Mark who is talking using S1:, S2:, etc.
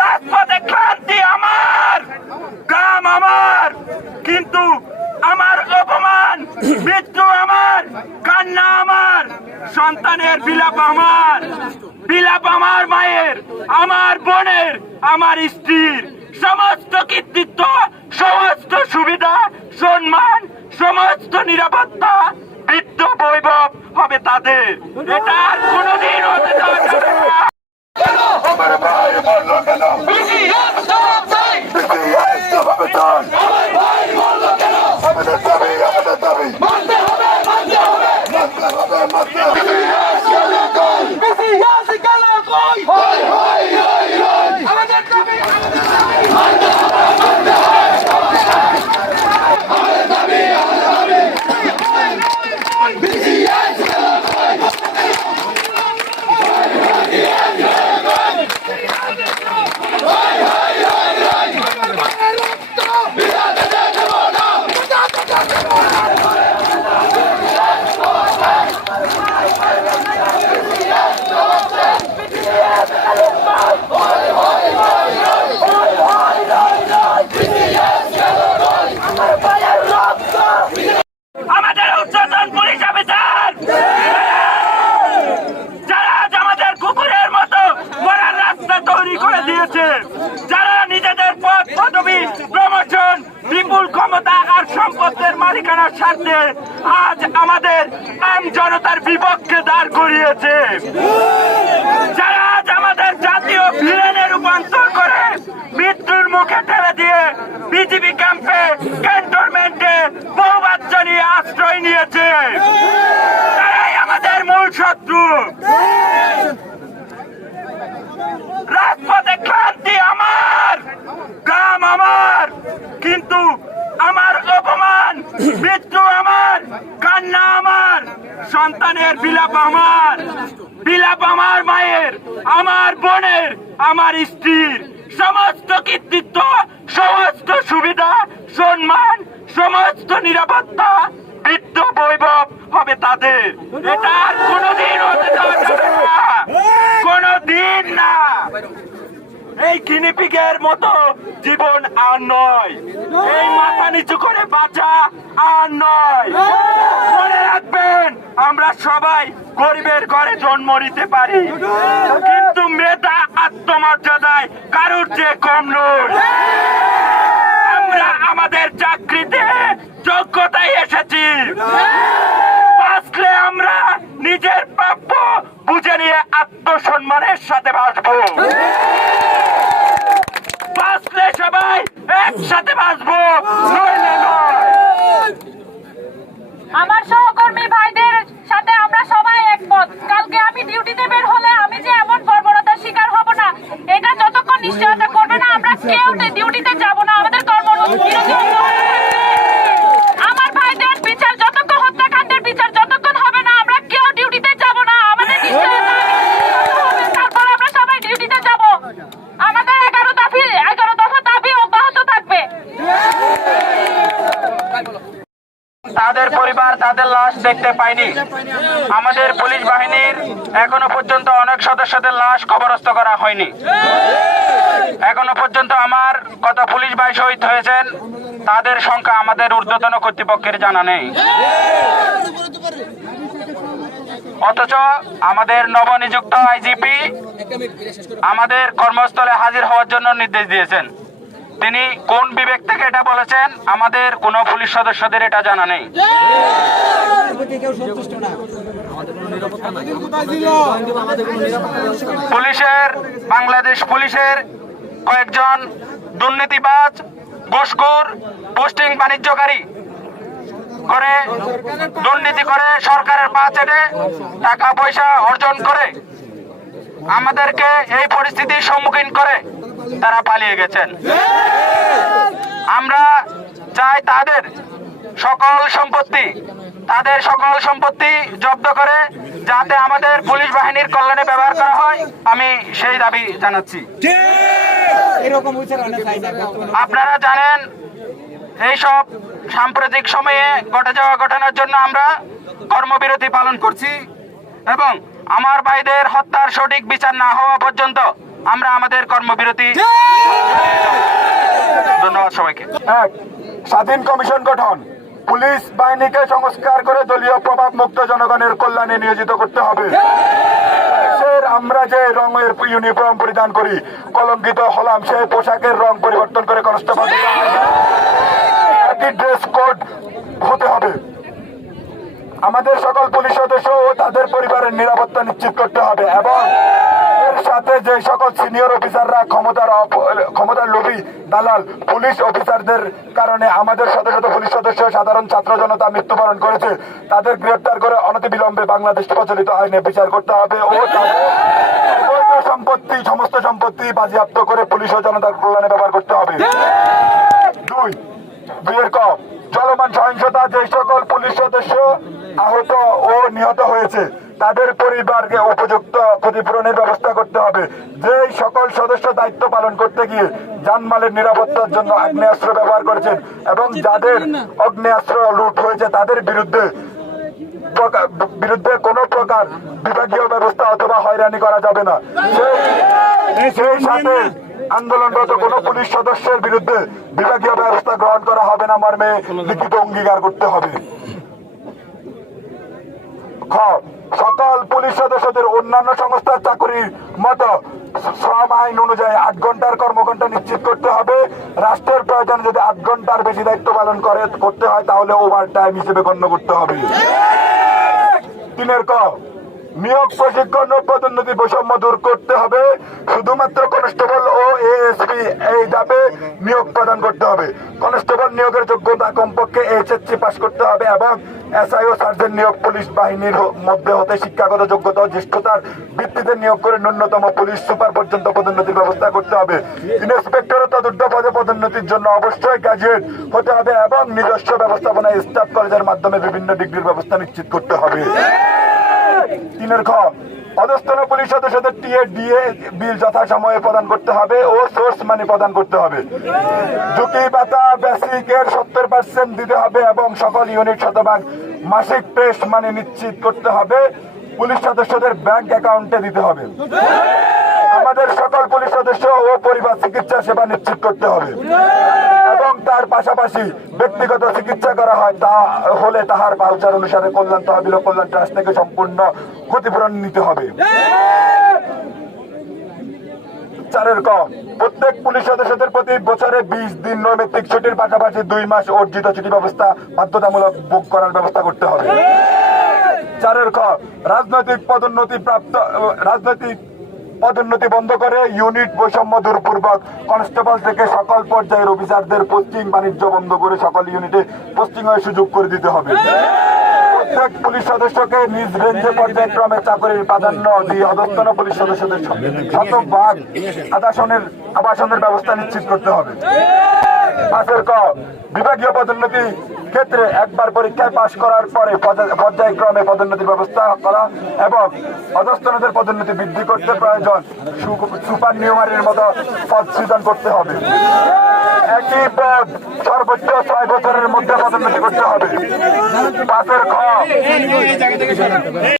S1: রাজপথে ক্রান্তি আমার কাম আমার, কিন্তু আমার অপমান, মৃত্যু আমার, কান্না আমার, সন্তানের বিলাপ আমার বিলাপ আমার মায়ের, আমার বোনের, আমার স্ত্রীর। সমস্ত কৃতিত্ব, সমস্ত সুবিধা, সম্মান, সমস্ত নিরাপত্তা বৃদ্ধ বৈভব হবে তাদের। এটা কোনোদিন হতে না।
S2: আমার ভাই বলল কেন সমাবেতন আমাদের দাবি আমাদের দাবি মানতে হবে মানতে হবে মানতে হবে
S1: আমাদের উচ্চতন পুলিশ অফিসার যারা আজ আমাদের কুকুরের মতো মরার রাস্তা তৈরি করে দিয়েছে যারা নিজেদের পদ পদবি প্রমোশন বিপুল ক্ষমতা আর সম্পদের স্বার্থে আজ আমাদের আম জনতার বিপক্ষে দাঁড় করিয়েছে। যারা আজ আমাদের জাতীয় ভিলেনে রূপান্তর করে মৃত্যুর মুখে ঠেলে দিয়ে বিজিবি ক্যাম্পে ক্যান্টনমেন্টে বহু বাচ্চা নিয়ে আশ্রয় নিয়েছে। তারাই আমাদের মূল শত্রু। রাজপথে ক্রান্তি আমার কাম আমার, কিন্তু মৃত্যু আমার, কান্না আমার, সন্তানের বিলাপ আমার বিলাপ আমার মায়ের, আমার বোনের, আমার স্ত্রীর। সমস্ত কৃতিত্ব, সমস্ত সুবিধা, সম্মান, সমস্ত নিরাপত্তা, বৃদ্ধ বৈভব হবে তাদের। এটা আর কোনোদিন হতে দেওয়া যাবে না কোনোদিন না গিনিপিগের মতো জীবন আর নয়। এই মাথা নিচু করে বাঁচা আর নয়। মনে রাখবেন, আমরা সবাই গরিবের ঘরে জন্ম নিতে পারি। কিন্তু মেধা আত্মমর্যাদায় কারোর চেয়ে কম নয়। আমরা আমাদের চাকরিতে যোগ্যতায় এসেছি। বাঁচলে আমরা নিজের প্রাপ্য বুঝে নিয়ে আত্মসম্মানের সাথে বাঁচবো। বাঁচলে সবাই একসাথে বাঁচবো।
S3: আমার সহকর্মী ভাইদের সাথে আমরা সবাই একমত। কালকে আমি ডিউটিতে বের হলে আমি যে এমন বর্বরতার শিকার হব না, এটা যতক্ষণ নিশ্চয়তা করবে না, আমরা কেউ ডিউটিতে যাব না আমাদের কর্মবিরতি আমার ভাইদের বিচার যতক্ষণ হত্যাকাণ্ডের বিচার যতক্ষণ হবে না আমরা কেউ ডিউটিতে যাব না আমাদের নিশ্চয়তা হবে, তারপর আমরা সবাই ডিউটিতে যাব আমাদের এগারো দাবি এগারো দফা দাবি অব্যাহত থাকবে
S1: তাদের পরিবার তাদের লাশ দেখতে পায়নি আমাদের পুলিশ বাহিনীর এখনও পর্যন্ত অনেক সদস্যদের লাশ কবরস্থ করা হয়নি। এখনও পর্যন্ত আমার কত পুলিশ ভাই শহীদ হয়েছেন, তাদের সংখ্যা আমাদের ঊর্ধ্বতন কর্তৃপক্ষের জানা নেই। অথচ আমাদের নবনিযুক্ত আইজিপি আমাদের কর্মস্থলে হাজির হওয়ার জন্য নির্দেশ দিয়েছেন। তিনি কোন বিবেক থেকে এটা বলেছেন? আমাদের কোনো পুলিশ সদস্যদের এটা জানা নেই। পুলিশের, বাংলাদেশ পুলিশের কয়েকজন দুর্নীতিবাজ, ঘুষখোর, পোস্টিং বাণিজ্যকারী করে দুর্নীতি করে সরকারের পা চেটে টাকা পয়সা অর্জন করে আমাদেরকে এই পরিস্থিতির সম্মুখীন করে তারা পালিয়ে গেছেন। আমরা চাই তাদের সকল সম্পত্তি, তাদের সকল সম্পত্তি জব্দ করে যাতে আমাদের পুলিশ বাহিনীর কল্যাণে ব্যবহার করা হয়। আমি সেই দাবি জানাচ্ছি। আপনারা জানেন, এইসব সাম্প্রতিক সময়ে ঘটে যাওয়া ঘটনার জন্য আমরা কর্মবিরতি পালন করছি এবং আমার ভাইদের হত্যার সঠিক বিচার না হওয়া পর্যন্ত আমরা আমাদের কর্মবিরতি ধন্যবাদ সবাইকে।
S2: এক স্বাধীন কমিশন গঠন। পুলিশ বাহিনীকে সংস্কার করে দলীয় প্রভাব মুক্ত জনগণের কল্যাণে নিয়োজিত করতে হবে। আমরা যে রঙের ইউনিফর্ম পরিধান করি কলঙ্কিত হলাম সেই পোশাকের রং পরিবর্তন করে কনস্টেবল একই ড্রেস কোড হতে হবে। আমাদের সকল পুলিশ সদস্য ও তাদের পরিবারের নিরাপত্তা নিশ্চিত করতে হবে এবং সিনিয়র অফিসাররা ক্ষমতার ক্ষমতার লোভী, দালাল, পুলিশ অফিসারদের কারণে আমাদের শত শত পুলিশ সদস্য, সাধারণ ছাত্র জনতা মৃত্যুবরণ করেছে। তাদের গ্রেপ্তার করে অনতিবিলম্বে বাংলাদেশ প্রচলিত আইনে বিচার করতে হবে ও সম্পত্তি, সমস্ত সম্পত্তি বাজেয়াপ্ত করে পুলিশ ও জনতার কল্যাণে ব্যবহার করতে হবে। দুই দুইয়ের ক চলমান সহিংসতা যে সকল পুলিশ সদস্য আহত ও নিহত হয়েছে তাদের পরিবারকে উপযুক্ত ক্ষতিপূরণের ব্যবস্থা করতে হবে। যে সকল সদস্য দায়িত্ব পালন করতে গিয়ে জানমালের নিরাপত্তার জন্য আগ্নেয়াস্ত্র ব্যবহার করেছেন এবং যাদের অগ্নেয়াস্ত্র লুট হয়েছে তাদের বিরুদ্ধে বিরুদ্ধে কোনো প্রকার বিভাগীয় ব্যবস্থা অথবা হয়রানি করা যাবে না। সেই সাথে আন্দোলনরত কোন পুলিশ সদস্যের বিরুদ্ধে বিভাগীয় ব্যবস্থা গ্রহণ করা হবে না মর্মে লিখিত অঙ্গীকার করতে হবে। খ, সকল পুলিশ সদস্যদের অন্যান্য সংস্থার চাকরির মতো শ্রম আইন অনুযায়ী আট ঘণ্টার কর্মঘণ্টা নিশ্চিত করতে হবে। রাষ্ট্রের প্রয়োজন যদি আট ঘণ্টার বেশি দায়িত্ব পালন করে, করতে হয়, তাহলে ওভার টাইম হিসেবে গণ্য করতে হবে। তিনের ক, নিয়োগ, প্রশিক্ষণ ও পদোন্নতি বৈষম্য দূর করতে হবে। শুধুমাত্র কনস্টেবল ও এএসপি এই ধাপে নিয়োগ প্রদান করতে হবে। কনস্টেবল নিয়োগের যোগ্যতা কমপক্ষে এইচএসসি পাস করতে হবে এবং এসআই ও সার্জেন্ট নিয়োগ পুলিশ বাহিনীর মধ্যে হতে শিক্ষাগত যোগ্যতা ও জ্যেষ্ঠতার ভিত্তিতে নিয়োগ করে ন্যূনতম পুলিশ সুপার পর্যন্ত পদোন্নতির ব্যবস্থা করতে হবে। ইন্সপেক্টর চতুর্থ পদে পদোন্নতির জন্য অবশ্যই গ্রাজুয়েট হতে হবে এবং নিজস্ব ব্যবস্থাপনায় স্টাফ কলেজের মাধ্যমে বিভিন্ন ডিগ্রির ব্যবস্থা নিশ্চিত করতে হবে। তিনের খ অধস্তন পুলিশ সদস্যদের টিএ, ডিএ বিল যথাসময়ে প্রদান করতে হবে ও সোর্স মানি প্রদান করতে হবে। ঝুঁকি পাতা বেসিকের সত্তর পার্সেন্ট দিতে হবে এবং সকল ইউনিট শতভাগ মাসিক টেস্ট মানি নিশ্চিত করতে হবে। পুলিশ সদস্যদের ব্যাংক অ্যাকাউন্টে দিতে হবে। আমাদের সকল পুলিশ সদস্য ও পরিবার চিকিৎসা সেবা নিশ্চিত করতে হবে। তার পাশাপাশি ব্যক্তিগত চিকিৎসা করা হয়, তা হলে তাহার ভাউচার অনুসারে কল্যাণ তহবিল ও কল্যাণ ট্রাস্ট থেকে সম্পূর্ণ ক্ষতিপূরণ নিতে হবে। চারের কম প্রত্যেক পুলিশ সদস্যদের প্রতি বছরে বিশ দিন নৈমিত্তিক ছুটির পাশাপাশি দুই মাস অর্জিত ছুটি ব্যবস্থা বাধ্যতামূলক বুক করার ব্যবস্থা করতে হবে। চারের খ রাজনৈতিক পদোন্নতি প্রাপ্ত, রাজনৈতিক পদোন্নতি বন্ধ করে ইউনিট বৈষম্য দূরপূর্বক কনস্টেবল থেকে সকল পর্যায়ের অফিসারদের পোস্টিং বাণিজ্য বন্ধ করে সকল ইউনিটে পোস্টিং এর সুযোগ করে দিতে হবে। প্রত্যেক পুলিশ সদস্যকে নিজ রেঞ্জে পর্যায়ক্রমে চাকরির প্রাধান্য দিয়ে অধস্তন পুলিশ সদস্যদের শতভাগ আবাসনের আবাসনের ব্যবস্থা নিশ্চিত করতে হবে। পাশের ক। বিভাগীয় পদোন্নতি ক্ষেত্রে একবার পরীক্ষায় পাশ করার পরে পর্যায়ক্রমে পদোন্নতির ব্যবস্থা করা এবং অধস্তনদের পদোন্নতি বৃদ্ধি করতে প্রয়োজন। সুপার নিউমারির মতো পদ সৃজন করতে হবে। একই পদ সর্বোচ্চ ছয় বছরের মধ্যে পদোন্নতি করতে হবে। পাশের খ।